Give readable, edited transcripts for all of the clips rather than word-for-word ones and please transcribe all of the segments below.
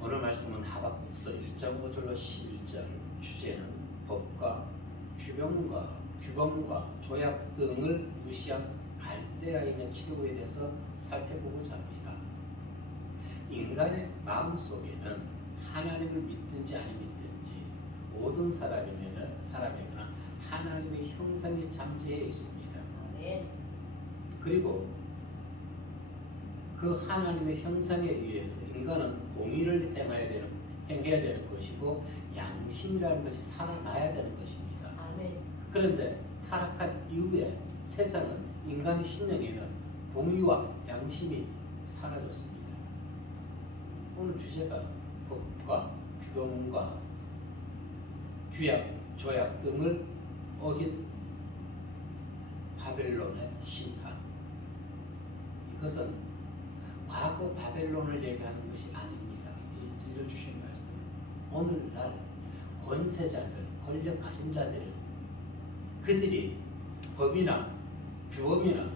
오늘 말씀은 하박국서 1장 5절로 11절, 주제는 법과 규범과 조약 등을 무시한 갈대아인의 치료에 대해서 살펴보고자 합니다. 인간의 마음속에는 하나님을 믿든지 안 믿든지 모든 사람이거나 하나님의 형상이 잠재해 있습니다. 그리고 그 하나님의 형상에 의해서 인간은 공의를 행해야 되는 것이고 양심이라는 것이 살아나야 되는 것입니다. 그런데 타락한 이후에 세상은 인간의 심령에는 공의와 양심이 사라졌습니다. 오늘 주제가 법과 규범과 규약, 조약 등을 어긴 바벨론의 심판. 이것은 과거 바벨론을 얘기하는 것이 아닙니다. 이 들려주신 말씀. 오늘날 권세자들, 권력 가진 자들, 그들이 법이나 규범이나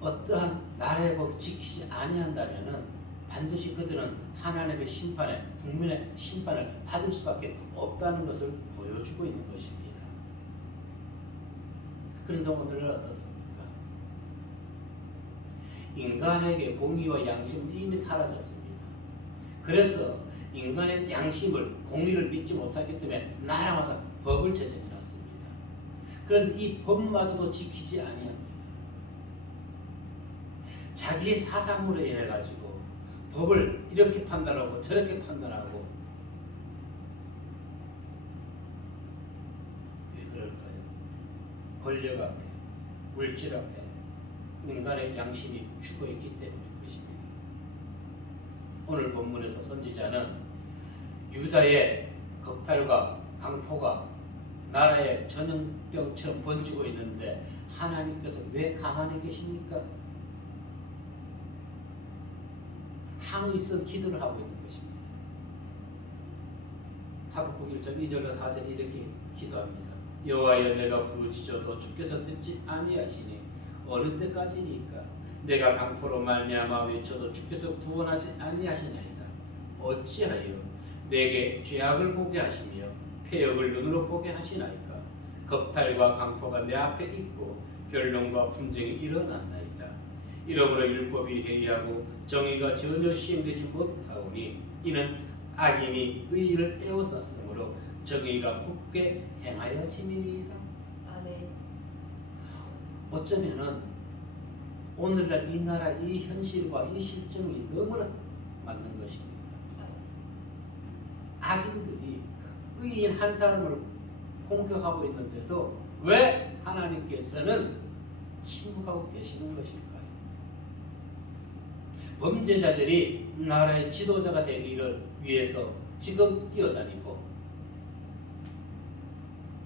어떠한 나라의 법을 지키지 아니한다면은 반드시 그들은 하나님의 심판에, 국민의 심판을 받을 수밖에 없다는 것을 보여주고 있는 것입니다. 그런데 오늘날 어떻습니까? 인간에게 공의와 양심은 이미 사라졌습니다. 그래서 인간의 양심을, 공의를 믿지 못하기 때문에 나라마다 법을 제정해놨습니다. 그런데 이 법마저도 지키지 아니합니다. 자기의 사상으로 인해 가지고 법을 이렇게 판단하고 저렇게 판단하고, 왜 그럴까요? 권력 앞에, 물질 앞에 인간의 양심이 죽어있기 때문인 것입니다. 오늘 본문에서 선지자는 유다의 겁탈과 강포가 나라의 전염병처럼 번지고 있는데 하나님께서 왜 가만히 계십니까? 항의성 기도를 하고 있는 것입니다. 하박국 1장 2절과 4절에 이렇게 기도합니다. 여호와여, 내가 부르짖어도 주께서 듣지 아니하시니 어느 때까지니까? 내가 강포로 말미암아 외쳐도 주께서 구원하지 아니하시나이다. 어찌하여 내게 죄악을 보게 하시며 폐역을 눈으로 보게 하시나이까? 겁탈과 강포가 내 앞에 있고 변론과 분쟁이 일어났나이다. 이러므로 율법이 해이하고 정의가 전혀 시행되지 못하오니 이는 악인이 의를 에워쌌으므로 정의가 굳게 행하여짐이니이다. 어쩌면은 오늘날 이 나라 이 현실과 이 실정이 너무나 맞는 것입니다. 악인들이 의인 한 사람을 공격하고 있는데도 왜 하나님께서는 침묵하고 계시는 것일까요? 범죄자들이 나라의 지도자가 되기를 위해서 지금 뛰어다니고,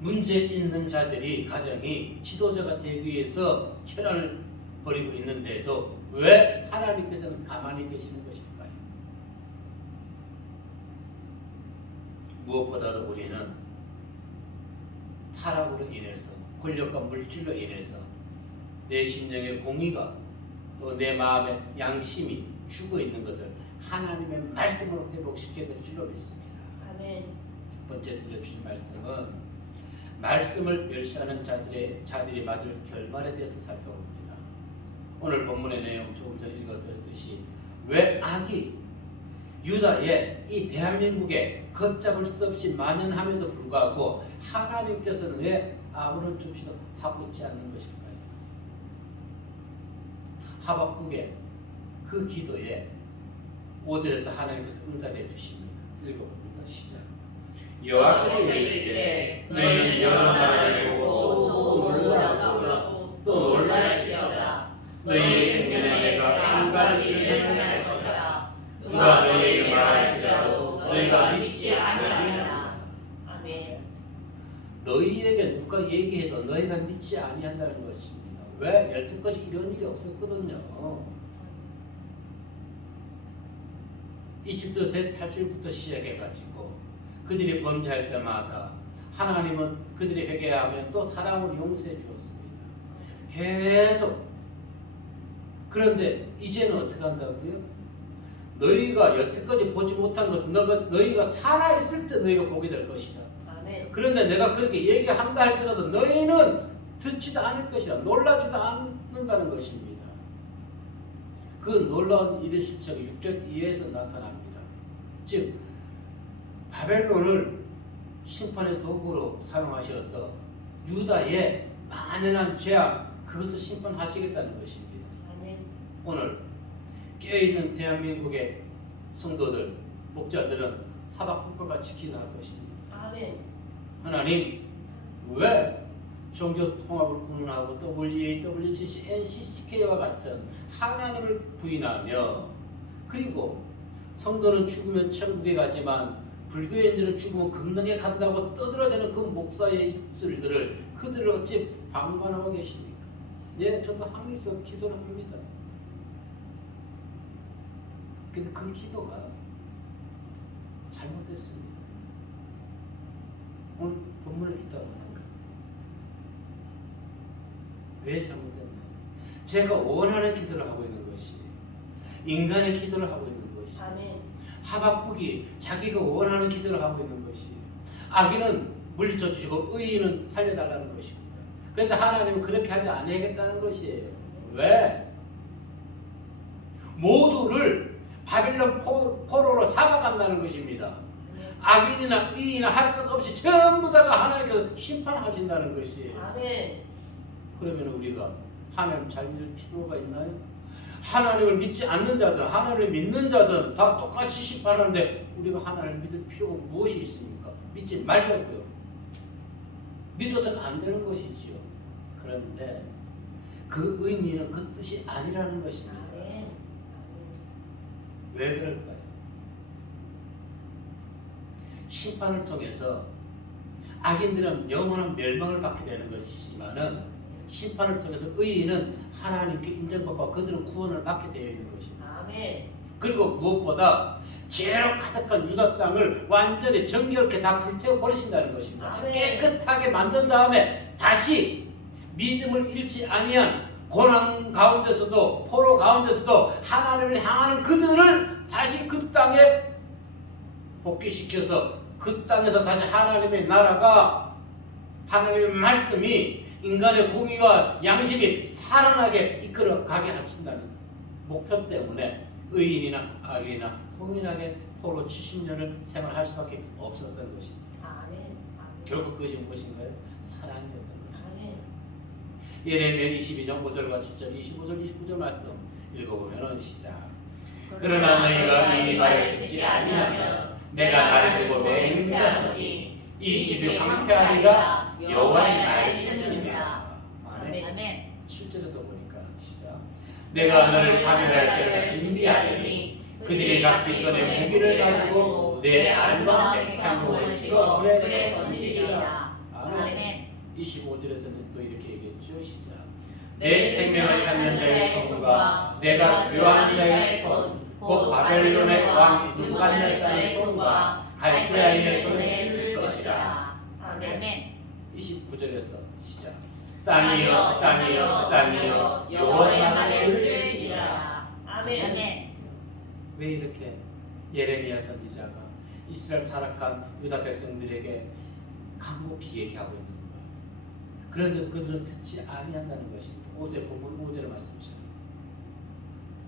문제 있는 자들이, 가정이 지도자가 되기 위해서 혈안을 벌이고 있는데도 왜 하나님께서는 가만히 계시는 것일까요? 무엇보다도 우리는 타락으로 인해서, 권력과 물질로 인해서 내 심령의 공의가 또 내 마음의 양심이 죽어 있는 것을 하나님의 말씀으로 회복시켜야 될 줄로 믿습니다. 아멘. 첫 번째 들려주신 말씀은 말씀을 멸시하는 자들이 맞을 결말에 대해서 살펴봅니다. 오늘 본문의 내용 조금 전 읽어드렸듯이 왜 악이 유다의 이 대한민국에 걷잡을 수 없이 만연함에도 불구하고 하나님께서는 왜 아무런 조치도 하고 있지 않는 것일까요? 하박국의 그 기도에 5절에서 하나님께서 응답해 주십니다. 읽어봅니다. 시작. 여호와께서 이르시되 너희는 여러 나라를 보고 또 놀라고 또 놀랄지어다. 너희의 생전에 내가 한 가지 일을 행할 것이다. 누가 너희에게 말할지라도 너희가 믿지 아니하리라. 아멘. 너희에게 누가 얘기해도 너희가 믿지 아니한다는 것입니다. 왜? 여태까지 이런 일이 없었거든요. 이집트 대탈출부터 시작해가지고 그들이 범죄할 때마다 하나님은 그들이 회개하면 또 사람을 용서해 주었습니다. 계속. 그런데 이제는 어떻게 한다고요? 너희가 여태까지 보지 못한 것은 너희가 살아있을 때 너희가 보게 될 것이다. 아멘. 그런데 내가 그렇게 얘기한다 할지라도 너희는 듣지도 않을 것이라, 놀라지도 않는다는 것입니다. 그 놀라운 일의 실체가 6절 이하에서 나타납니다. 즉 바벨론을 심판의 도구로 사용하셔서 유다의 만연한 죄악, 그것을 심판하시겠다는 것입니다. 아멘. 오늘 깨어있는 대한민국의 성도들, 목자들은 하박국과 같이 기도할 것입니다. 아멘. 하나님, 왜 종교 통합을 운운하고 WEA, WCC, NCCK와 같은 하나님을 부인하며, 그리고 성도는 죽으면 천국에 가지만 불교인들은 죽으면 금능에 간다고 떠들어대는 그 목사의 입술들을, 그들을 어찌 방관하고 계십니까? 예, 저도 항의서 기도를 합니다. 근데 그 기도가 잘못됐습니다. 오늘 본문을 읽다 보니까 왜 잘못됐나요? 제가 원하는 기도를 하고 있는 것이, 인간의 기도를 하고 있는 것이, 아멘. 하박국이 자기가 원하는 기도를 하고 있는 것이, 악인은 물리쳐 주시고 의인은 살려달라는 것입니다. 그런데 하나님은 그렇게 하지 않으겠다는 것이에요. 왜? 모두를 바빌론 포로로 잡아간다는 것입니다. 악인이나 의인이나 할 것 없이 전부 다가 하나님께서 심판하신다는 것이에요. 아멘. 그러면 우리가 하나님 잘 믿을 필요가 있나요? 하나님을 믿지 않는 자든 하나님을 믿는 자든 다 똑같이 심판하는데 우리가 하나님을 믿을 필요가 무엇이 있습니까? 믿지 말자고요. 믿어서는 안 되는 것이지요. 그런데 그 의미는 그 뜻이 아니라는 것입니다. 아멘. 왜 그럴까요? 심판을 통해서 악인들은 영원한 멸망을 받게 되는 것이지만은 심판을 통해서 의인은 하나님께 인정받고 그들은 구원을 받게 되어 있는 것입니다. 아멘. 그리고 무엇보다 죄로 가득한 유다 땅을 완전히 정결케 다 불태워 버리신다는 것입니다. 아멘. 깨끗하게 만든 다음에 다시 믿음을 잃지 아니한 고난 가운데서도 포로 가운데서도 하나님을 향하는 그들을 다시 그 땅에 복귀시켜서 그 땅에서 다시 하나님의 나라가, 하나님의 말씀이 인간의 공의와 양심이 살아나게 이끌어 가게 하신다는 목표 때문에 의인이나 악인이나 동일하게 포로 70년을 생활할 수밖에 없었던 것입니다. 아멘. 아멘. 결국 그것이 무엇인가요? 사랑이었던 것입니다. 아멘. 예레미야 22장 5절과 7절, 25절, 29절 말씀 읽어보면 시작. 그러나 너희가 이 말을 듣지 아니하면 내가 나를 두고 맹세하노니 이 집이 황폐하리라 여호와의 말씀입니다. 아멘. 아멘. 7절에서 보니까 시작. 내가 너를 파멸할 때를 준비하리니 그들이 각기 손에 무기를 가지고 내 아름다운 백향목을 찍어 불에 던지리라. 아멘. 25절에서는 또 이렇게 얘기했죠. 시작. 내 생명을 찾는 자의 손과 내가 두려워하는 자의 손, 곧 바벨론의 왕 느부갓네살의 손과 갈대아인의 손에 줄 것이라. 아멘. 29절에서 시작. 땅이여 땅이여 땅이여 여호와의 말을 들을지니라. 아멘. 왜 이렇게 예레미야 선지자가 이스라엘 타락한 유다 백성들에게 간곡히 얘기하고 있는 거예요? 그런데도 그들은 듣지 아니한다는 것입니다. 5절 본문 5절의 말씀이죠.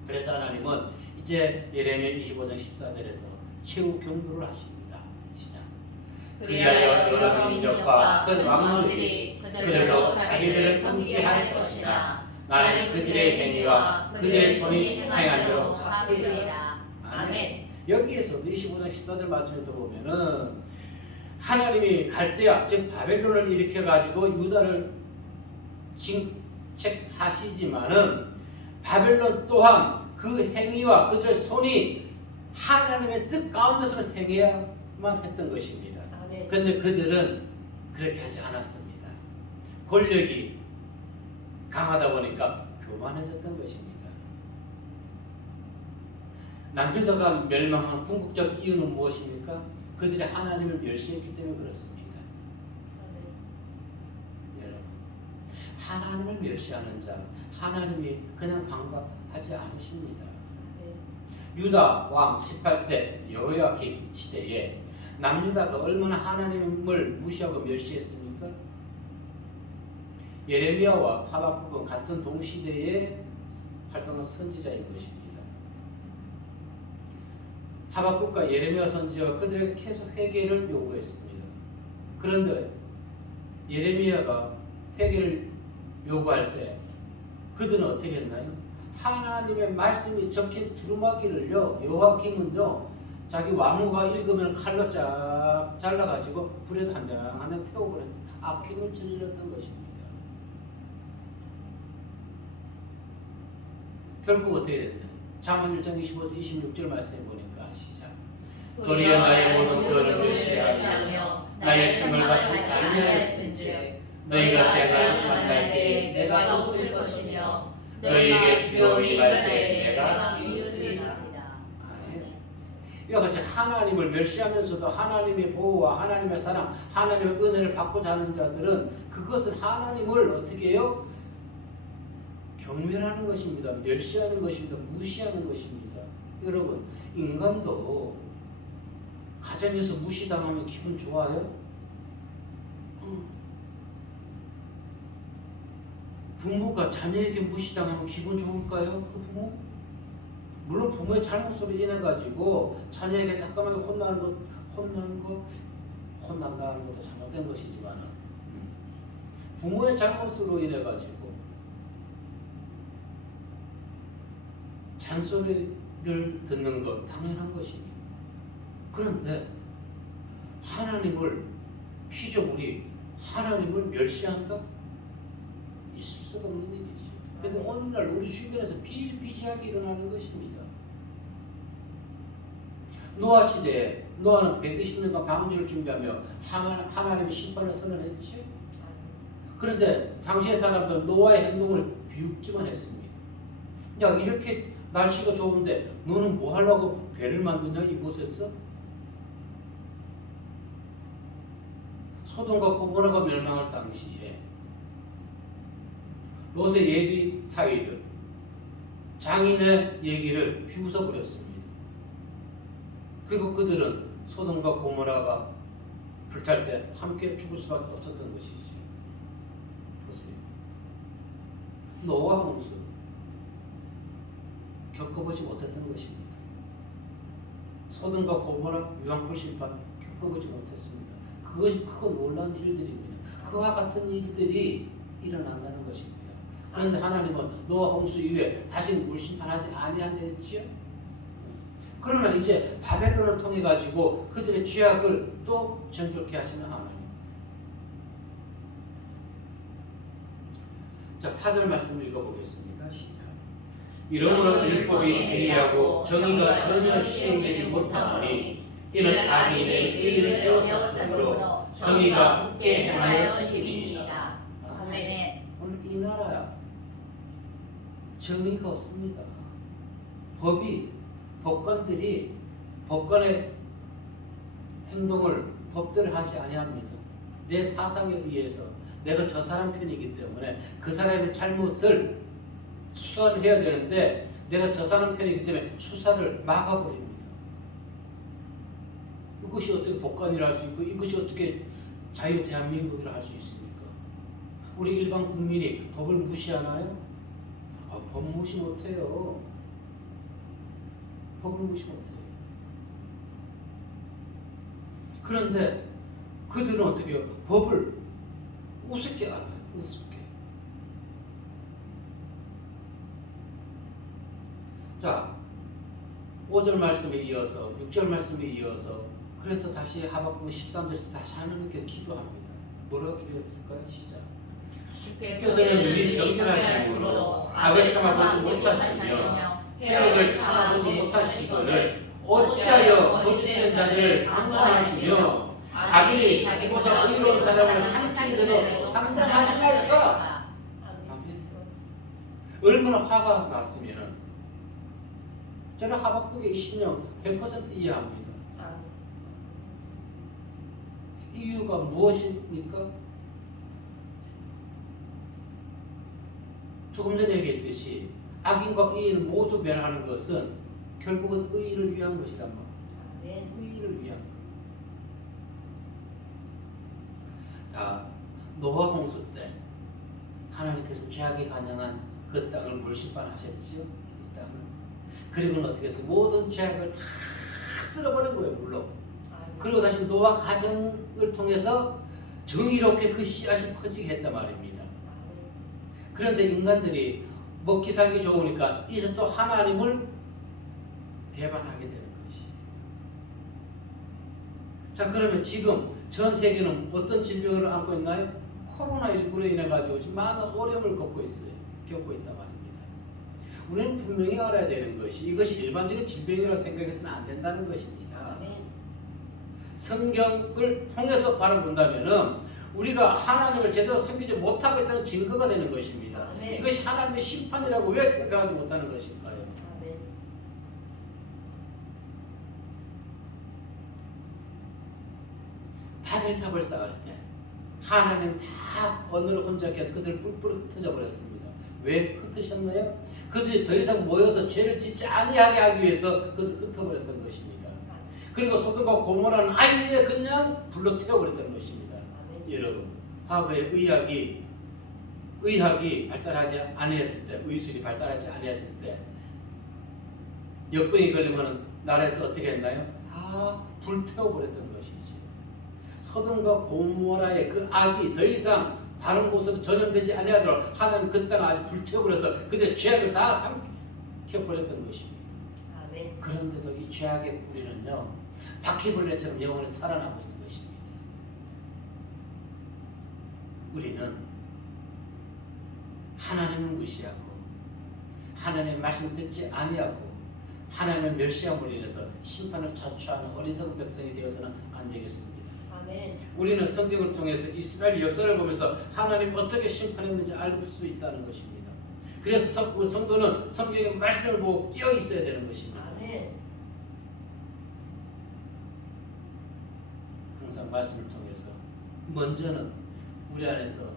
그래서 하나님은 이제 예레미야 25장 14절에서 최후 경고를 하십니다. 시작. 그리하여 여러 민족과 큰 왕들이 그들로 자기들을 섬기게 할 것이나 나는 그들의 행위와 그들의 손이 행한 대로 갚으리라. 아멘. 여기에서도 25장 14절 말씀을 또 보면은 하나님이 갈대아 즉 바벨론을 일으켜 가지고 유다를 징책하시지만은 바벨론 또한 그 행위와 그들의 손이 하나님의 뜻 가운데서는 행해야만 했던 것입니다. 그런데 그들은 그렇게 하지 않았습니다. 권력이 강하다 보니까 교만해졌던 것입니다. 남유다가 멸망한 궁극적 이유는 무엇입니까? 그들이 하나님을 멸시했기 때문에 그렇습니다. 여러분, 하나님을 멸시하는 자, 하나님이 그냥 간과하지 않으십니다. 유다 왕 18대 여호야김 시대에 남유다가 얼마나 하나님을 무시하고 멸시했습니까? 예레미야와 하박국은 같은 동시대에 활동한 선지자인 것입니다. 하박국과 예레미야 선지자가 그들에게 계속 회개를 요구했습니다. 그런데 예레미야가 회개를 요구할 때 그들은 어떻게 했나요? 하나님의 말씀이 적힌 두루마기를요, 여호야김은요, 자기 왕후가 읽으면 칼로 쫙 잘라가지고 불에도 한장 태워버린 악행을 저질렀던 것입니다. 결국 어떻게 됐나요? 잠언 1장 25, 26절 말씀해 보니까 시작. 도리어 나의 모든 교훈을 멸시하며 나의 증을 받지 아니하였은즉 너희가 제가 만날 때에 내가 웃을 것이며 너희에게 두려움이 임할 때에 내가 비웃으리라. 이와 같이 하나님을 멸시하면서도 하나님의 보호와 하나님의 사랑, 하나님의 은혜를 받고자 하는 자들은 그것은 하나님을 어떻게 해요? 경멸하는 것입니다. 멸시하는 것입니다. 무시하는 것입니다. 여러분, 인간도 가정에서 무시당하면 기분 좋아요? 부모가 자녀에게 무시당하면 기분 좋을까요? 그 부모? 물론 부모의 잘못으로 인해 가지고 자녀에게 따끔하게 혼난다는 것도 잘못된 것이지만 부모의 잘못으로 인해 가지고 잔소리를 듣는 것 당연한 것입니다. 그런데 하나님을 피조물이 하나님을 멸시한다? 있을 수가 없는 일이지. 그런데 오늘날 우리 주변에서 비일비재하게 일어나는 것입니다. 노아 시대에 노아는 120년간 방주를 준비하며 하나님의 심판을 선언했지. 그런데 당시의 사람들은 노아의 행동을 비웃기만 했습니다. 야, 이렇게 날씨가 좋은데 너는 뭐 하려고 배를 만드냐 이곳에서? 소돔과 고모라가 멸망할 당시에 롯의 예비 사위들 장인의 얘기를 비웃어버렸습니다. 그리고 그들은 소돔과 고모라가 불탈 때 함께 죽을 수밖에 없었던 것이지. 보세요. 노아 홍수 겪어보지 못했던 것입니다. 소돔과 고모라 유황불 심판 겪어보지 못했습니다. 그것이 크고 놀라운 일들입니다. 그와 같은 일들이 일어난다는 것입니다. 그런데 하나님은 노아 홍수 이후에 다시 물 심판하지 아니한다 했지요. 그러나 이제 바벨론을 통해 가지고 그들의 죄악을 또 정결케 하시는 하나님. 자, 4절 말씀을 읽어보겠습니다. 시작. 이러므로 율법이 해이하고 정의가 전혀 시행되지 못하노니 이는 악인의 의를 빼앗았으므로 정의가 굳게 행하였음이니이다. 아멘. 오늘 이 나라야 정의가 없습니다. 법관들이 법관의 행동을 법대로 하지 아니합니다. 내 사상에 의해서 내가 저 사람 편이기 때문에 그 사람의 잘못을 수사를 해야 되는데 내가 저 사람 편이기 때문에 수사를 막아버립니다. 이것이 어떻게 법관이라 할 수 있고 이것이 어떻게 자유 대한민국이라 할 수 있습니까? 우리 일반 국민이 법을 무시하나요? 법 무시 못해요. 법을 무시 못해요. 그런데 그들은 어떻게 해요? 법을 우습게 알아요. 우습게. 자, 5절 말씀에 이어서 6절 말씀에 이어서 그래서 다시 하박국 13절에서 다시 하나님께 기도합니다. 뭐라고 기도했을까요? 시작. 주께서는 눈이 정결하시므로 악을 참아보지 못하시며 해악을 참아보지 못하시거늘 어찌하여 거짓된 자들을 강권하시며 악인이 자기보다 의로운 사람을 삼키기도 참담하시나이까? 얼마나 화가 났으면은 저는 하박국의 신령 100% 이해합니다. 이유가 무엇입니까? 조금 전에 얘기했듯이 악인과 의인을 모두 멸하는 것은 결국은 의인을 위한 것이란 말이에요. 아멘. 의인을 위한 것. 자, 노아 홍수 때 하나님께서 죄악에 관영한 그 땅을 물심판하셨지요. 이 땅은. 그리고는 어떻게 해서 모든 죄악을 다 쓸어버린 거예요, 물로. 그리고 다시 노아 가정을 통해서 정의롭게 그 씨앗이 퍼지게 했단 말입니다. 그런데 인간들이 먹기 살기 좋으니까 이제 또 하나님을 배반하게 되는 것이. 자, 그러면 지금 전 세계는 어떤 질병을 안고 있나요? 코로나19로 인해 가지고 지금 많은 어려움을 겪고 있단 말입니다. 우리는 분명히 알아야 되는 것이 이것이 일반적인 질병이라고 생각해서는 안 된다는 것입니다. 성경을 통해서 바라본다면은 우리가 하나님을 제대로 섬기지 못하고 있다는 증거가 되는 것입니다. 네. 이것이 하나님의 심판이라고 왜 생각하지 못하는 것일까요? 네. 바벨탑을 쌓을 때 하나님 다 언어를 혼잡해서 그들을 뿔뿔이 흩어져 버렸습니다. 왜 흩으셨나요? 그들이 더 이상 모여서 죄를 짓지 아니하게 하기 위해서 그들을 흩어버렸던 것입니다. 그리고 소돔과 고모라는 아예 그냥 불로 튀어버렸던 것입니다. 여러분, 과거에 의학이 발달하지 아니했을 때, 의술이 발달하지 아니했을 때 역병이 걸리면 나라에서 어떻게 했나요? 다 불태워버렸던 것이지. 소돔과 고모라의 그 악이 더 이상 다른 곳으로 전염되지 아니하도록 하나님 그 땅을 아주 불태워버려서 그들의 죄악을 다 삼켜버렸던 것입니다. 그런데도 이 죄악의 뿌리는요, 바퀴벌레처럼 영원히 살아나고 있는 것입니다. 우리는 하나님을 무시하고 하나님의 말씀 듣지 아니하고 하나님의 멸시함으로 인해서 심판을 자초하는 어리석은 백성이 되어서는 안 되겠습니다. 우리는 성경을 통해서 이스라엘 역사를 보면서 하나님이 어떻게 심판했는지 알 수 있다는 것입니다. 그래서 우리 성도는 성경의 말씀을 보고 끼어 있어야 되는 것입니다. 항상 말씀을 통해서 먼저는 우리 안에서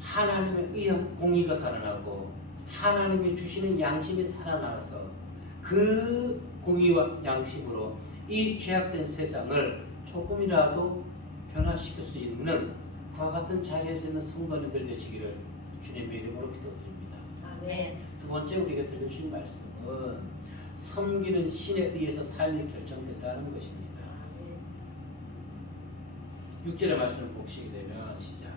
하나님의 의한 공의가 살아나고 하나님이 주시는 양심이 살아나서 그 공의와 양심으로 이 죄악된 세상을 조금이라도 변화시킬 수 있는 그와 같은 자리에서 있는 성도님들 되시기를 주님의 이름으로 기도드립니다. 두 번째 우리가 들려주신 말씀은 섬기는 신에 의해서 삶이 결정된다는 것입니다. 6절의 말씀을 보시게 되면 시작.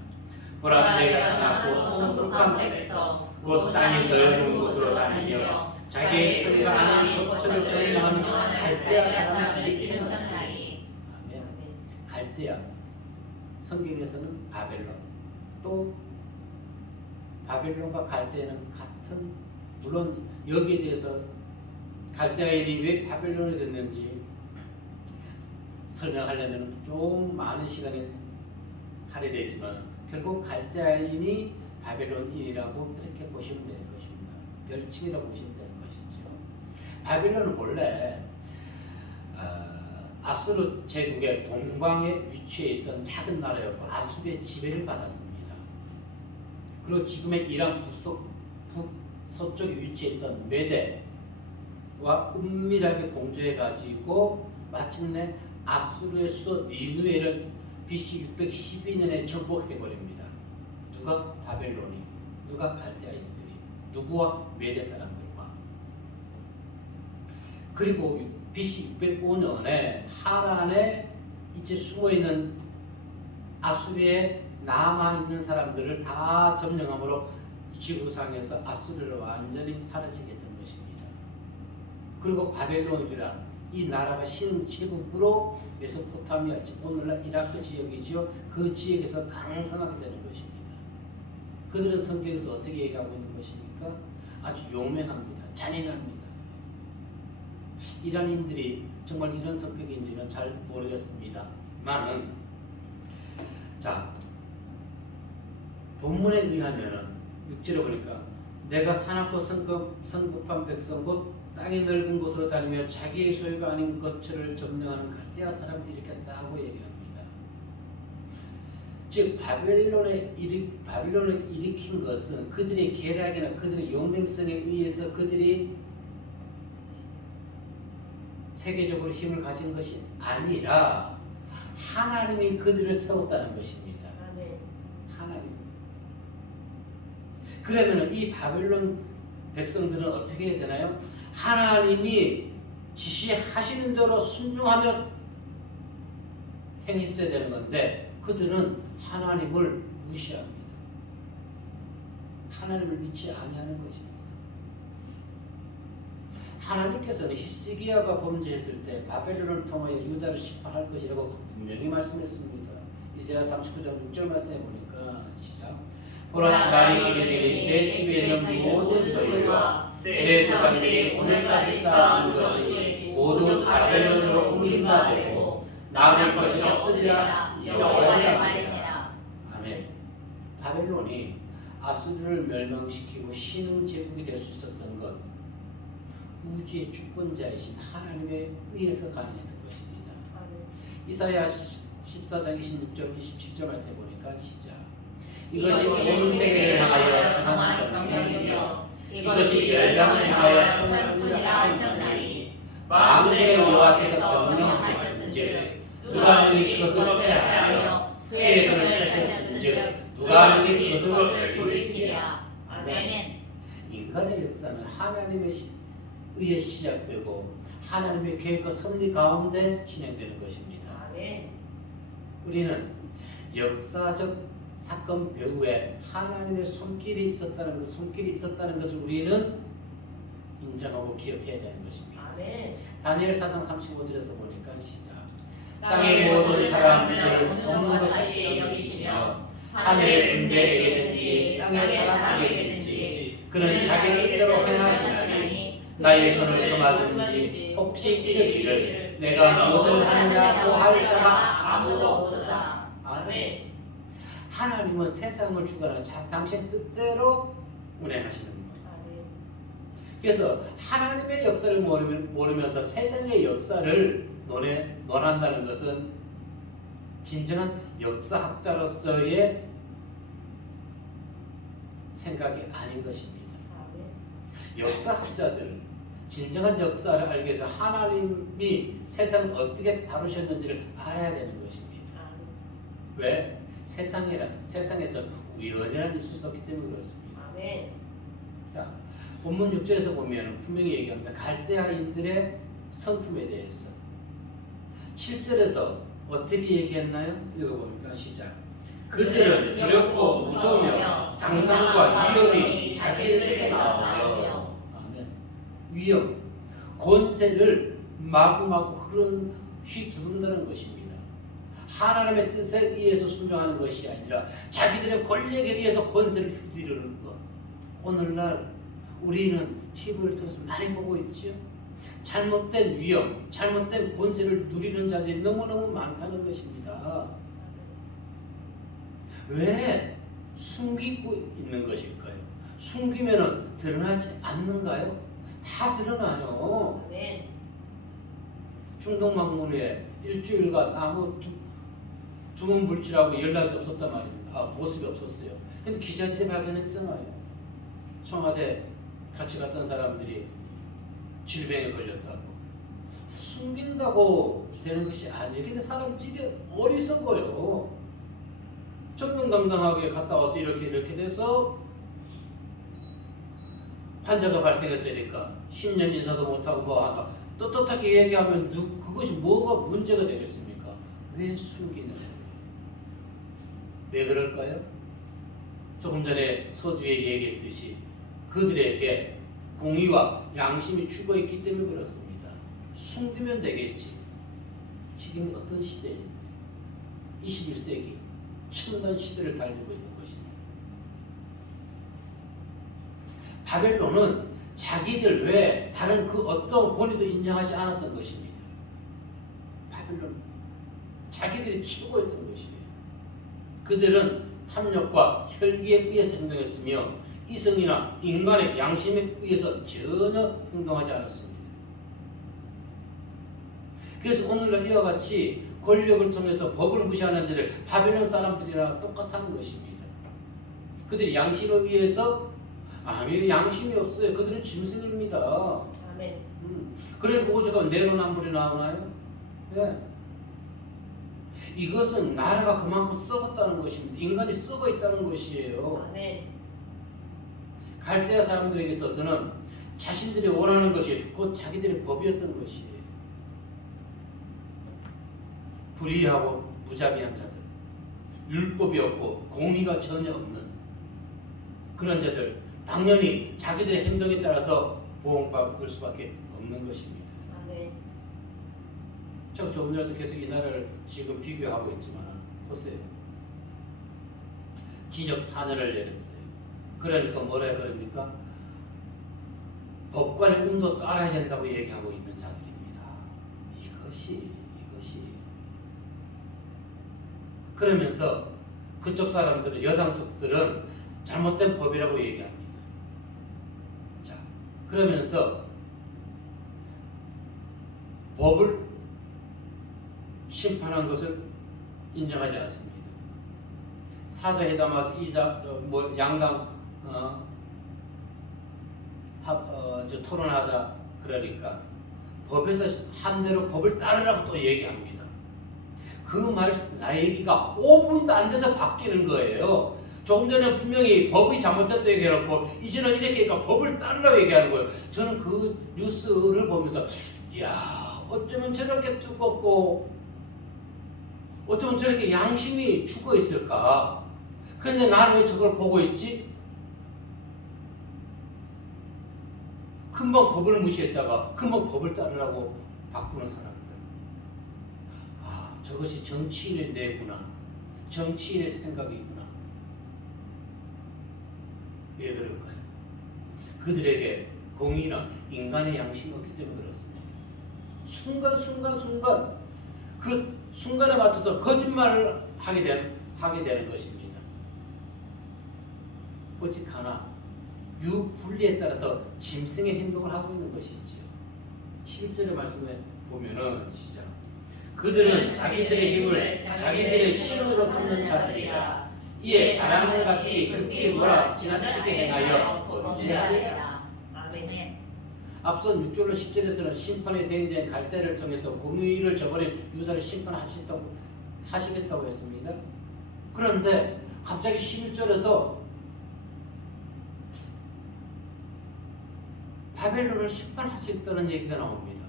보라, 내가 사납고 성숙한 백성 곧 땅이 넓은 곳으로 다니며 자기의 소리가 아닌 거처를 점령하는 갈대아 사람을 일으키는 나이. 아멘. 갈대아, 성경에서는 바벨론, 또 바벨론과 갈대아는 같은, 물론 여기에 대해서 갈대아인이 왜 바벨론이 됐는지 설명하려면 좀 많은 시간이 할애되지만 결국 갈대아인이 바벨론인이라고 그렇게 보시면 되는 것입니다. 별칭이라고 보시면 되는 것이죠. 바벨론은 본래 아수르 제국의 동방에 위치해 있던 작은 나라였고 아수르의 지배를 받았습니다. 그리고 지금의 이란 북서쪽에 위치해 있던 메대와 은밀하게 공조해 가지고 마침내 아수르의 수도 니누에를 BC 612년에 정복해버립니다. 누가? 바벨론이. 누가? 갈대아인들이. 누구와? 메대 사람들과. 그리고 BC 605년에 하란에 이제 숨어있는 아수르에 남아있는 사람들을 다 점령함으로 지구상에서 아수르를 완전히 사라지게 된 것입니다. 그리고 바벨론이란 이 나라가 신제국으로 메소포타미아, 오늘날 이라크 지역이지요. 그 지역에서 강성하게 되는 것입니다. 그들은 성경에서 어떻게 얘기하고 있는 것입니까? 아주 용맹합니다. 잔인합니다. 이란인들이 정말 이런 성격인지는 잘 모르겠습니다만은, 자, 본문에 의하면은 6절에 보니까 내가 사납고 성급한 백성 곧 땅이 넓은 곳으로 다니며 자기의 소유가 아닌 것들을 점령하는 갈대아 사람을 일으켰다고 얘기합니다. 즉 바벨론을 일으킨 것은 그들의 계략이나 그들의 용맹성에 의해서 그들이 세계적으로 힘을 가진 것이 아니라 하나님이 그들을 세웠다는 것입니다. 아멘. 하나님. 그러면 이 바벨론 백성들은 어떻게 해야 되나요? 하나님이 지시하시는 대로 순종하며 행했어야 되는 건데 그들은 하나님을 무시합니다. 하나님을 믿지 아니하는 것입니다. 하나님께서는 히스기야가 범죄했을 때 바벨론을 통하여 유다를 심판할 것이라고 분명히 말씀했습니다. 이사야 39장 6절 말씀해 보니까 시작. 보라 날이 이르리니 내 집에 있는 모든 소유와 내 조상들이 오늘까지 쌓아둔 것이 모두 바벨론으로 옮긴 바 되고 남을 것이 없으리라 여호와의 말이니라. 아멘. 바벨론이 아수르를 멸망시키고 신흥 제국이 될 수 있었던 것 우주의 주권자이신 하나님에 의해서 가능했던 것입니다. 이사야 14장 26절 27절 말씀해 보니까 시작. 이것이 온 세계를 향하여 정한 명령이며 이것이 열방을 향하여 평안을 하셨나니 만군의 여호와께서 명령하셨은즉 누가 능히 그것을 폐하며 그의 손을 펴셨은즉 누가 능히 그것을 돌이키랴. 아멘. 인간의 역사는 하나님의 의해 시작되고 하나님의 계획과 섭리 가운데 진행되는 것입니다. 아멘. 우리는 역사적 사건 배후에 하나님의 손길이 있었다는 것을 우리는 인정하고 기억해야 되는 것입니다. 아멘. 다니엘 4장 35절에서 보니까 시작. 땅의 모든 사람들을 돕는 것이 여기시며 하늘의 군대에게든지 땅의 사람에게든지 그는 자기 뜻대로 행하시나니 나의 손을 금하든지 혹시 이르기를 내가 무엇을 하느냐고 할 자가 아무도 없도다. 아멘. 하나님은 세상을 주관하는 당신 뜻대로 운행하시는 거예요. 그래서 하나님의 역사를 모르면서 세상의 역사를 논한다는 것은 진정한 역사학자로서의 생각이 아닌 것입니다. 역사학자들 진정한 역사를 알기 위해서 하나님이 세상을 어떻게 다루셨는지를 알아야 되는 것입니다. 왜? 세상에서 우연이라는 있을 수 없기 때문에 그렇습니다. 아멘. 자, 본문 6절에서 보면 분명히 얘기합니다. 갈대아인들의 성품에 대해서. 7절에서 어떻게 얘기했나요? 읽어보니까 시작. 그들은 두렵고 무서우며 장난과 위험이 자기들에게 나오며 아멘. 위험, 권세를 마구마구 휘두른다는 것입니다. 하나님의 뜻에 의해서 순종하는 것이 아니라 자기들의 권력에 의해서 권세를 휘두르는 것. 오늘날 우리는 TV를 통해서 많이 보고 있죠. 잘못된 위험, 잘못된 권세를 누리는 자들이 너무너무 많다는 것입니다. 왜 숨기고 있는 것일까요? 숨기면 드러나지 않는가요? 다 드러나요. 아멘. 중동 방문에 일주일간 아무 두문불출하고 연락이 없었단 말입니다. 모습이 없었어요. 근데 기자들이 발견했잖아요. 청와대 같이 갔던 사람들이 질병에 걸렸다고. 숨긴다고 되는 것이 아니에요. 근데 사람들이 어리석어요. 정정당당하게 갔다 와서 이렇게 돼서 환자가 발생했으니까 신년 인사도 못하고 뭐하다 떳떳하게 얘기하면 그것이 뭐가 문제가 되겠습니까? 왜 숨기는 거예요? 왜 그럴까요? 조금 전에 서두에 얘기했듯이 그들에게 공의와 양심이 죽어있기 때문에 그렇습니다. 숨기면 되겠지. 지금 어떤 시대입니까? 21세기 첨단 시대를 달리고 있는 것입니다. 바벨론은 자기들 외에 다른 그 어떤 권위도 인정하지 않았던 것입니다. 바벨론 자기들이 최고였던 것이에요. 그들은 탐욕과 혈기에 의해서 행동했으며 이성이나 인간의 양심에 의해서 전혀 행동하지 않았습니다. 그래서 오늘날 이와 같이 권력을 통해서 법을 무시하는 자들 바벨론 사람들이랑 똑같다는 것입니다. 그들이 양심에 의해서 아니 양심이 없어요. 그들은 짐승입니다. 아멘. 그러니까 오죽하 내로남불이 나오나요? 예. 이것은 나라가 그만큼 썩었다는 것입니다. 인간이 썩어 있다는 것이에요. 아멘. 갈대아 사람들에게 있어서는 자신들이 원하는 것이 곧 자기들의 법이었던 것이에요. 불의하고 무자비한 자들, 율법이 없고 공의가 전혀 없는 그런 자들, 당연히 자기들의 행동에 따라서 보응받을 수밖에 없는 것입니다. 아멘. 제가 조금 전에도 계속 이 나라를 지금 비교하고 있지만 보세요. 징역 4년을 내렸어요. 그러니까 뭐라 그럽니까? 법관의 운도 따라야 된다고 얘기하고 있는 자들입니다. 이것이 그러면서 그쪽 사람들은, 여당 쪽들은 잘못된 법이라고 얘기합니다. 자, 그러면서 법을 심판한 것을 인정하지 않습니다. 사자회담에서 양당 토론하자 그러니까 법에서 한대로 법을 따르라고 또 얘기합니다. 그 말, 나 얘기가 5분도 안 돼서 바뀌는 거예요. 조금 전에 분명히 법이 잘못됐다고 얘기해놓고 이제는 이렇게 하니까 법을 따르라고 얘기하는 거예요. 저는 그 뉴스를 보면서 이야, 어쩌면 저렇게 두껍고 어쩌면 저렇게 양심이 죽어 있을까? 그런데 나는 왜 저걸 보고 있지? 금방 법을 무시했다가 금방 법을 따르라고 바꾸는 사람들. 아, 저것이 정치인의 뇌구나. 정치인의 생각이구나. 왜 그럴까요? 그들에게 공의나 인간의 양심이 없기 때문에 그렇습니다. 순간 그 순간에 맞춰서 거짓말을 하게 되는 것입니다. 오직하나 유분리에 따라서 짐승의 행동을 하고 있는 것이지요. 11절의 말씀에 보면은 시작. 그들은 자기들의 힘을 자기들의 신으로 삼는 자들이라. 이에 바람같이 급히 몰아 지나치게 행하여 범죄하리라. 아멘. 앞선 6절로 10절에서는 심판의 대행자인 갈대를 통해서 공의를 저버린 유다를 심판하시겠다고 했습니다. 그런데 갑자기 11절에서 바벨론을 심판하시겠다는 얘기가 나옵니다.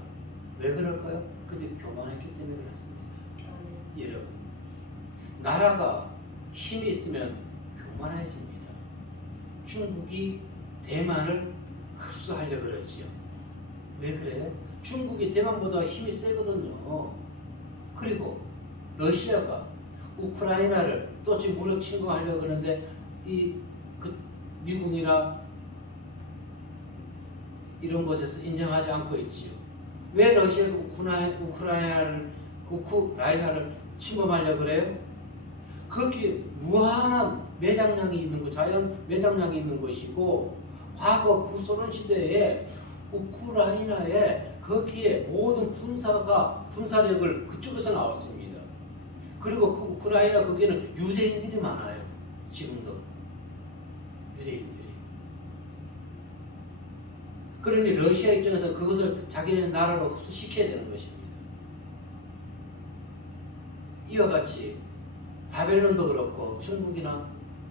왜 그럴까요? 그들이 교만했기 때문에 그렇습니다. 여러분, 나라가 힘이 있으면 교만해집니다. 중국이 대만을 흡수하려고 그러지요. 왜 그래요? 중국이 대만보다 힘이 세거든요. 그리고 러시아가 우크라이나를 또 지금 무력 침공하려고 그러는데 미국이나 이런 곳에서 인정하지 않고 있지요. 왜 러시아가 우크라이나를 침범하려고 그래요? 거기에 무한한 매장량이 있는 거, 자연 매장량이 있는 것이고, 과거 구소련 시대에 우크라이나에 거기에 모든 군사력을 그쪽에서 나왔습니다. 그리고 그 우크라이나 거기에는 유대인들이 많아요. 지금도 유대인들이. 그러니 러시아 입장에서 그것을 자기네 나라로 흡수시켜야 되는 것입니다. 이와 같이 바벨론도 그렇고 중국이나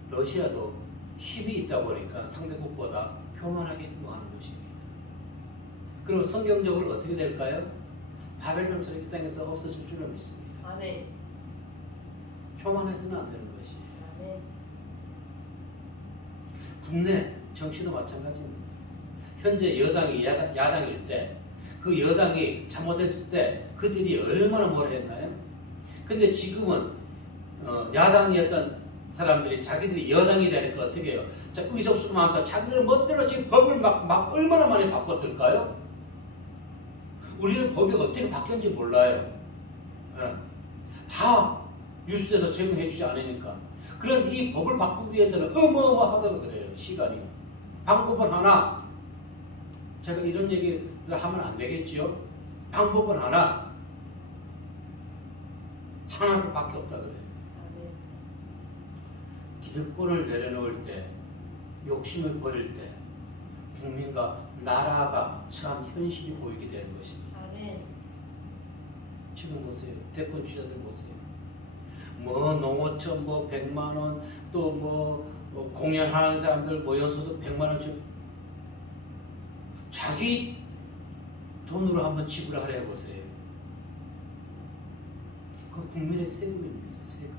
러시아도 힘이 있다 보니까 상대국보다 교만하게 행동하는 것입니다. 그리고 성경적으로 어떻게 될까요? 바벨론처럼 이 땅에서 없어질 줄로 믿습니다. 아멘. 교만해서는 안 되는 것이에요. 아멘. 국내 정치도 마찬가지입니다. 현재 여당이 야당일 때, 그 여당이 잘못했을 때 그들이 얼마나 뭐라 했나요? 근데 지금은 야당이었던 사람들이 자기들이 여당이 되니까 어떻게 해요? 자, 의석수가 많다. 자기들 멋대로 지금 법을 막 얼마나 많이 바꿨을까요? 우리는 법이 어떻게 바뀌었는지 몰라요. 다 뉴스에서 제공해주지 않으니까. 그런 이 법을 바꾸기 위해서는 어마어마하다고 그래요. 시간이. 방법은 하나. 제가 이런 얘기를 하면 안 되겠지요. 방법은 하나밖에 없다 그래요. 기득권을 내려놓을 때, 욕심을 버릴 때, 국민과 나라가 참 현실이 보이게 되는 것입니다. 아멘. 지금 보세요. 대권 주자들 보세요. 뭐 농어촌 뭐 100만 원, 또 뭐 공연하는 사람들 뭐 연소도 100만 원씩 자기 돈으로 한번 지불하려 해보세요. 그 국민의 세금입니다. 세금.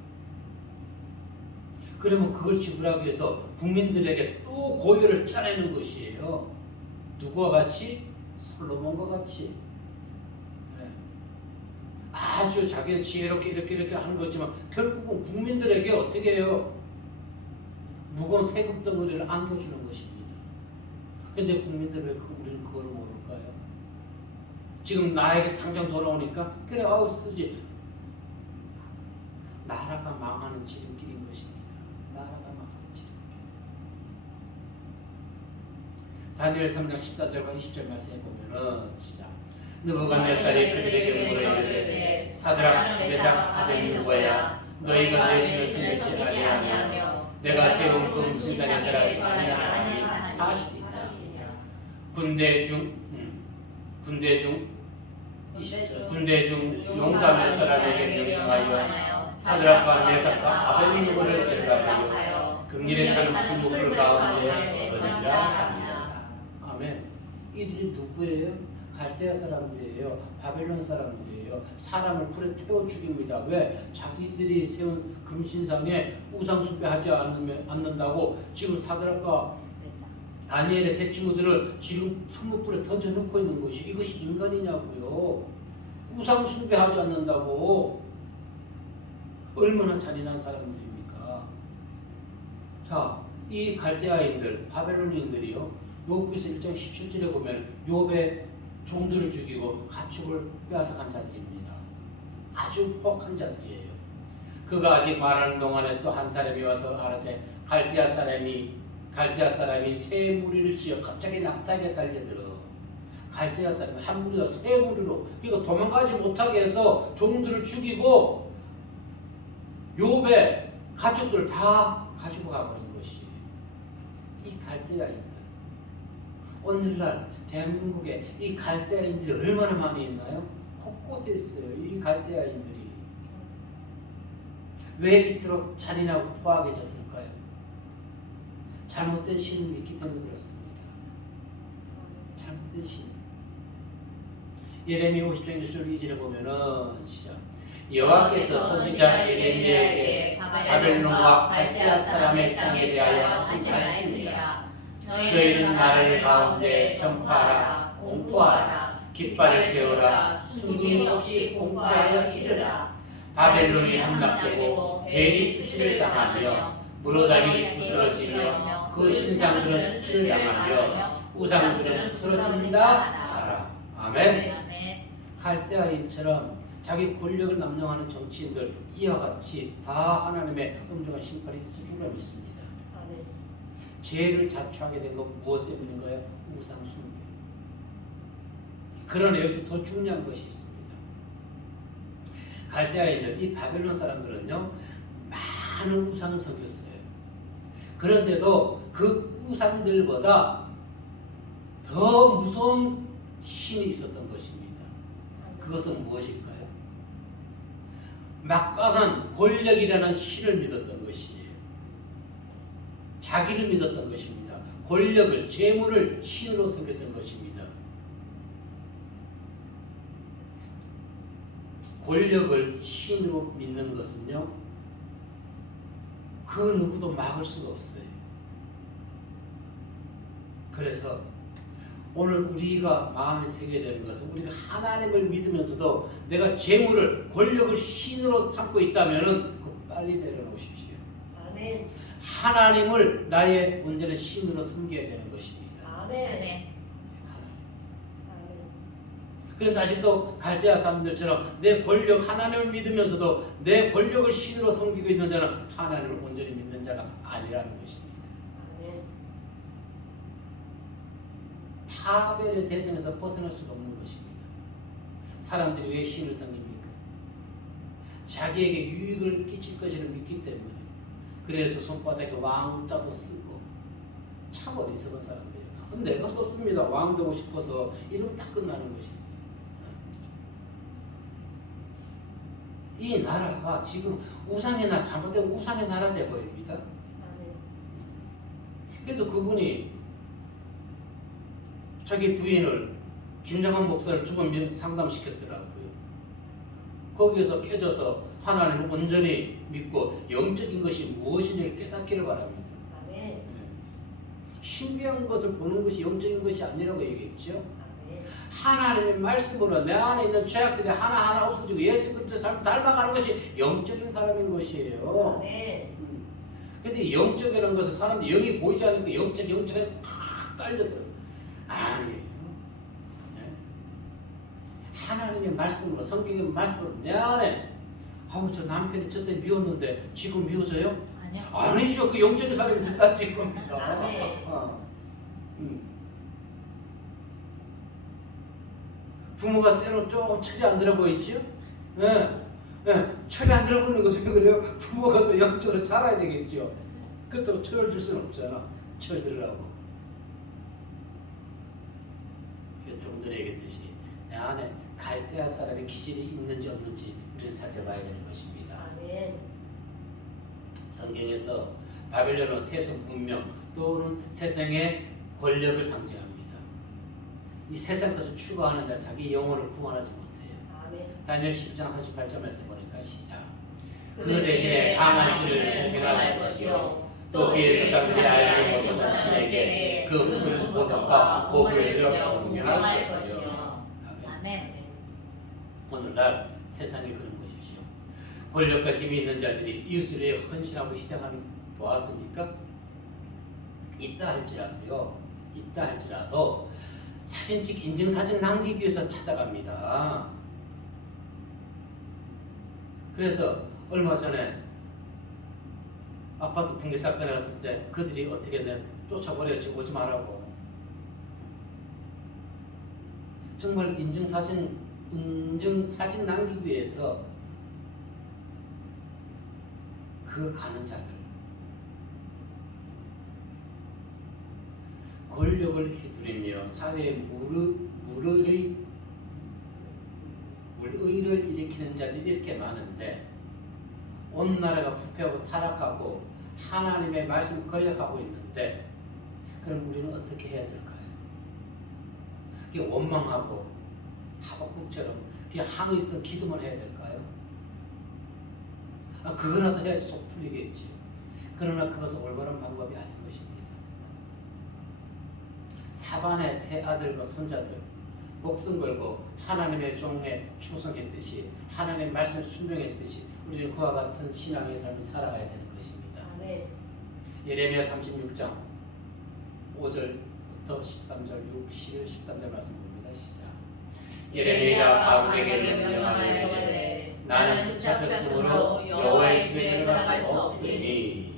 그러면 그걸 지불하기 위해서 국민들에게 또 고요를 짜내는 것이에요. 누구와 같이? 솔로몬과 같이. 네. 아주 자기의 지혜롭게 이렇게 하는 거지만 결국은 국민들에게 어떻게 해요? 무거운 세금 덩어리를 안겨주는 것입니다. 근데 국민들 왜 우리는 그걸 모를까요? 지금 나에게 당장 돌아오니까 그래 아우 쓰지. 나라가 망하는 지름길인 것입니다. 나라가 망하는 지름길. 다니엘 3장 14절과 20절 말씀에 보면은 시작. 느부갓네살이 그들에게 물어 이르되 사드락 메삭 아벤느고야 너희가 내 신을 섬기지 아니하며 내가 세운 금 신상에 절하지 아니하나니 사실이다. 군대 중 용사몇 사람에게 명령하여 사드락과 메삭과 아벤느고를 결박하여 금일에 타는 풀무불 가운데 던지라 하니라. 아멘. 이들이 누구예요? 갈대아 사람들이에요. 바벨론 사람들이에요. 사람을 불에 태워 죽입니다. 왜? 자기들이 세운 금신상에 우상 숭배하지 않는다고 지금 사드락과 다니엘의 세 친구들을 지금 풀무불에 던져놓고 있는 것이 이것이 인간이냐고요. 우상 숭배하지 않는다고. 얼마나 잔인한 사람들입니까? 자, 이 갈대아인들, 바벨론인들이요. 욥기서 1장 17절에 보면 욥의 종들을 죽이고 가축을 빼앗아간 자들입니다. 아주 혹한 자들이에요. 그가 아직 말하는 동안에 또 한 사람이 와서 알았대. 갈대아 사람이 새 무리를 지어 갑자기 낙타에게 달려들어. 갈대아 사람이 한 무리가 새 무리로 그러니까 도망가지 못하게 해서 종들을 죽이고 욥의 가축들을 다 가지고 가버린 것이 이 갈대아인들. 오늘날 대한민국에 이 갈대아인들이 얼마나 많이 있나요? 곳곳에 있어요. 이 갈대아인들이. 왜 이토록 잔인하고 포악해졌을까요? 잘못된 신을 믿기 때문에 그렇습니다. 잘못된 신. 예레미야 50장 1절 2절에 보면은 시작. 여호와께서 선지자 예레미야에게 바벨론과 갈대아 사람의 땅에 대하여 하신 말씀이라. 너희는 나를 가운데 전파하라, 공포하라, 깃발을 세우라, 숨김이 없이 공포하여 이르라. 바벨론이 함락되고 벨이 수치를 당하며 무로당이 부스러지며 그 신상들은 수치를 당하며 우상들은 부스러진다 하라. 아멘. 갈대아인처럼 자기 권력을 남용하는 정치인들 이와 같이 다 하나님의 엄중한 심판이 있을 줄로 믿습니다. 죄를 자초하게 된 건 무엇 때문인가요? 우상 숭배. 그러나 여기서 더 중요한 것이 있습니다. 갈대아인들, 이 바벨론 사람들은요 많은 우상을 섬겼어요. 그런데도 그 우상들보다 더 무서운 신이 있었던 것입니다. 그것은 무엇일까요? 막강한 권력이라는 신을 믿었던 것이에요. 자기를 믿었던 것입니다. 권력을, 재물을 신으로 섬겼던 것입니다. 권력을 신으로 믿는 것은요, 그 누구도 막을 수가 없어요. 그래서 오늘 우리가 마음에 새겨야 되는 것은 우리가 하나님을 믿으면서도 내가 재물을, 권력을 신으로 삼고 있다면 그 빨리 내려놓으십시오. 아멘. 하나님을 나의 온전한 신으로 섬겨야 되는 것입니다. 아멘. 그런데 다시 또 갈대아 사람들처럼 내 권력, 하나님을 믿으면서도 내 권력을 신으로 섬기고 있는 자는 하나님을 온전히 믿는 자가 아니라는 것입니다. 아멘. 파벨의 대상에서 벗어날 수가 없는 것입니다. 사람들이 왜 신을 섬깁니까? 자기에게 유익을 끼칠 것을 믿기 때문에. 그래서 손바닥에 왕자도 쓰고 참 어리석은 사람들이에요. 그럼 내가 썼습니다. 왕 되고 싶어서 이러면 딱 끝나는 것입니다. 이 나라가 지금 잘못된 우상의 나라 되어버립니다. 아멘. 그래도 그분이 자기 부인을 김장한 목사를 두 번 상담시켰더라고요. 거기에서 깨져서 하나님을 온전히 믿고 영적인 것이 무엇인지를 깨닫기를 바랍니다. 아멘. 신비한 것을 보는 것이 영적인 것이 아니라고 얘기했죠. 아멘. 하나님의 말씀으로 내 안에 있는 죄악들이 하나하나 없어지고 예수 그리스도의 삶을 닮아가는 것이 영적인 사람인 것이에요. 아멘. 근데 영적이라는 것은 사람들이 영이 보이지 않으니까 영적에 팍 딸려들어요. 아니에요. 네? 하나님의 말씀으로, 성경의 말씀으로 내 안에 아우 저 남편이 저때 미웠는데 지금 미워져요? 아니요. 아니죠. 그 영적인 사람이 됐다는 겁니다. 아멘. 부모가 때로 조금 철이 안 들어 보이죠? 철이 안 들어 보이는 것은 왜 그래요? 부모가 또 영적으로 자라야 되겠죠. 그렇다고 철을 들 수는 없잖아. 철 들으라고. 그래서 조금 전에 얘기했듯이 내 안에 갈대아 사람의 기질이 있는지 없는지 우리는 살펴봐야 되는 것입니다. 아멘. 성경에서 바벨론의 세속 문명 또는 세상의 권력을 상징합니다. 이 세상 것을 추구하는 자 자기 영혼을 구원하지 못해요. 아멘. 다니엘 10장 38절에서 보니까 시작. 그 대신에 강한 신을 공경할 것이요 또 그의 조상들이 알지 못하는 신에게 그 큰 보석과 복을 들여 공경할 것이요. 아멘. 오늘날 세상에 그런 것이죠. 권력과 힘이 있는 자들이 이웃을 위해 헌신하고 희생하는 보았습니까? 있다 할지라도 사진찍 인증사진 남기기 위해서 찾아갑니다. 그래서 얼마 전에 아파트 붕괴 사건에 갔을 때 그들이 어떻게 쫓아버려야지 오지 말라고. 정말 인증사진 남기기 위해서 그 가는 자들 권력을 휘두르며 사회에 물의를 일으키는 자들이 이렇게 많은데 온 나라가 부패하고 타락하고 하나님의 말씀을 거역하고 있는데 그럼 우리는 어떻게 해야 될까요? 그게 원망하고 하박국처럼 그냥 항의성 기도만 해야 될까요? 그거라도 해야 속 풀리겠지. 그러나 그것은 올바른 방법이 아닌 것입니다. 사반의 세 아들과 손자들 목숨 걸고 하나님의 종에 충성했듯이 하나님의 말씀을 순종했듯이 우리는 그와 같은 신앙의 삶을 살아가야 되는 것입니다. 아멘. 예레미야 36장 5절부터 13절 6, 11, 13절 말씀 봅니다. 시작. 예레미야가 바룩에게 명령하되 나는 붙잡혔으므로 여호와의 집에 들어갈 수 없으니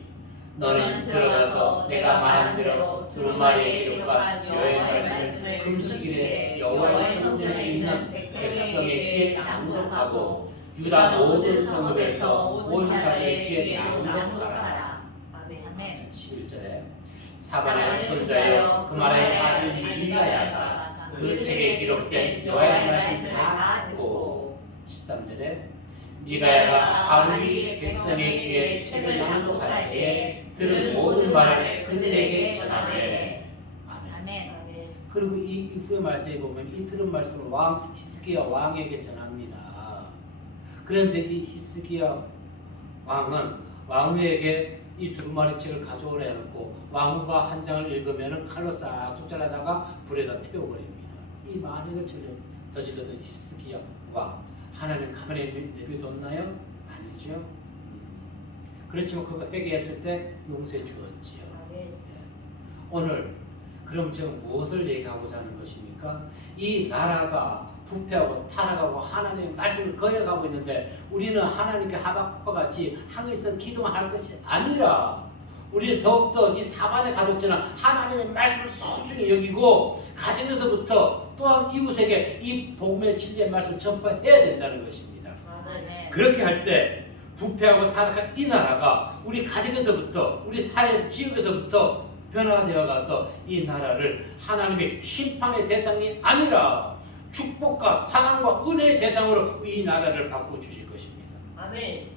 너는 들어가서 내가 말한 대로 두루마리에 기록한 여호와의 말씀을 금식일에 여호와의 성전에 있는 백성의 귀에 낭독하고 유다 모든 성읍에서 온 자들의 귀에 낭독하라. 아멘. 11절에 사반의 손자여 그말의 아들 미가야가 그 책에 기록된 여호와의 말씀을 다 듣고 13절에 미가야가 바룩이 백성의 귀에 책을 낭독할 때에 들은 모든 말을 그들에게 전하되. 아멘. 아멘. 그리고 이 이후의 말씀에 보면 이 들은 말씀을 왕 히스기야 왕에게 전합니다. 그런데 이 히스기야 왕은 왕후에게 이 두루마리 책을 가져오라 해놓고 왕후가 한 장을 읽으면 칼로 싹둑 잘라다가 불에다 태워버립니다. 이 만행을 저질렀던 히스기야 왕 하나님 가만히 내버려뒀나요? 아니죠. 그렇지만 그거 회개했을 때 용서해 주었지요. 아멘. 오늘 그럼 제가 무엇을 얘기하고자 하는 것입니까? 이 나라가 부패하고 타락하고 하나님의 말씀을 거역하고 있는데 우리는 하나님께 하박과 같이 항의성 기도만 할 것이 아니라 우리는 더욱더 이 사반의 가족들은 하나님의 말씀을 소중히 여기고 가정에서부터 또한 이웃에게 이 복음의 진리의 말씀을 전파해야 된다는 것입니다. 아멘. 그렇게 할 때 부패하고 타락한 이 나라가 우리 가정에서부터 우리 사회 지역에서부터 변화되어 가서 이 나라를 하나님의 심판의 대상이 아니라 축복과 사랑과 은혜의 대상으로 이 나라를 바꿔주실 것입니다. 아멘.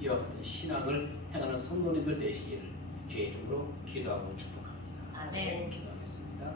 이와 같은 신앙을 행하는 성도님들 되시기를 주의 이름으로 기도하고 축복합니다. 아멘. 기도하겠습니다.